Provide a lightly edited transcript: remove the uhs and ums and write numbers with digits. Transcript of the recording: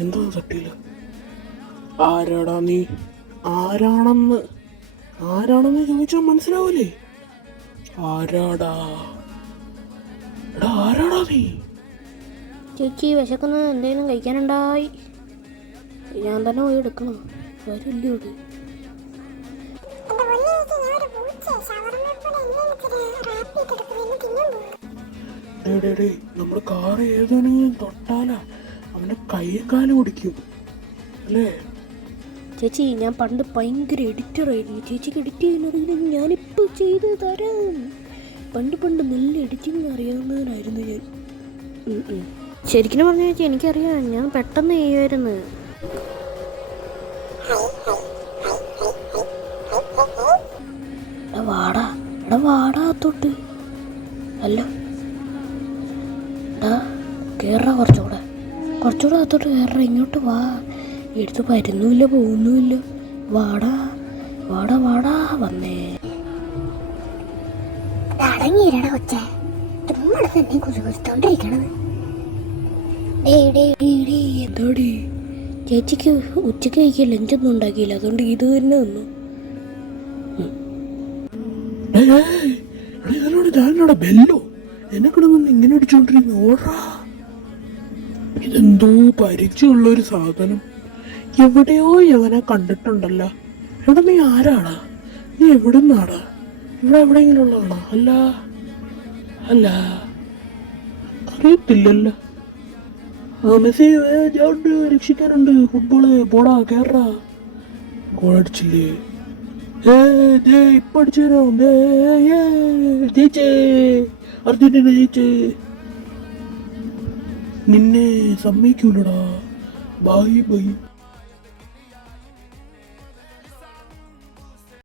എന്തോ തട്ടിയില്ല. ആരാടാ നീ? ആരാണെന്ന് ചോദിച്ചാൽ മനസ്സിലാവൂലേ? ആരാടാ നീ? ചേച്ചി വിശക്കുന്നത് എന്തെങ്കിലും കഴിക്കാനുണ്ടായി. ഞാൻ തന്നെ പോയി എടുക്കണം. വരില്ലോട്. നമ്മുടെ കാറ് ഏതാണെങ്കിലും തൊട്ടാലാ അവന്റെ കൈകാലം ഓടിക്കും അല്ലേ? ചേച്ചി ഞാൻ പണ്ട് ഭയങ്കര എഡിറ്ററായിരുന്നു. ചേച്ചിക്ക് എഡിറ്റ് ചെയ്യാനറിയില്ലെങ്കിൽ ഞാനിപ്പോൾ ചെയ്ത് തരാം. പണ്ട് നല്ല എഡിറ്റിംഗ് അറിയാവുന്നവനായിരുന്നു ഞാൻ. ശരിക്കും പറഞ്ഞ ചേച്ചി എനിക്കറിയാം, ഞാൻ പെട്ടെന്ന് ചെയ്യുമായിരുന്നു. വാടാ തൊട്ട് അല്ല കേറാ, കുറച്ചുകൂടെ അകത്തോട്ട് കയറാ. ഇങ്ങോട്ട് വാ. എടുത്ത് വരുന്നുമില്ല പോകുന്നുമില്ല. വാടാ വന്നേ. അടങ്ങിയിരടാ കൊച്ചേ, തുമ്മടെ തന്നെ കുതിർത്തോണ്ടിരിക്കണത്. എന്താടി ചേച്ചിക്ക് ഉച്ചക്ക് കഴിക്കാൻ ലഞ്ചൊന്നും ഉണ്ടാക്കിയില്ല, അതുകൊണ്ട് ഇത് തന്നെ വന്നു. ഞാനോടെ ബെല്ലോ എന്നെ കിടന്ന് ഇങ്ങനെ അടിച്ചോണ്ടിരിക്കുന്നു. ഓടാ, ഇതെന്തോ പരിചയമുള്ളൊരു സാധനം. എവിടെയോ അവനെ കണ്ടിട്ടുണ്ടല്ലോ. എവിടെ നീ ആരാടാ? നീ എവിടെ നിന്നാടാ? ഇവിടെ എവിടെയെങ്കിലും ഉള്ളതാണോ? അല്ല അറിയത്തില്ലല്ലോ. മെസ്സി രക്ഷിക്കാനുണ്ട്. ഫുട്ബോള് പോടാ, കേറാ. ഗോളടിച്ചില്ലേ? ഇപ്പൊ അടിച്ചു തരാം. ജയിച്ചേ, അർജന്റീന ജയിച്ചേ. നിന്നെ സമ്മതിക്കൂലടാ. ബൈ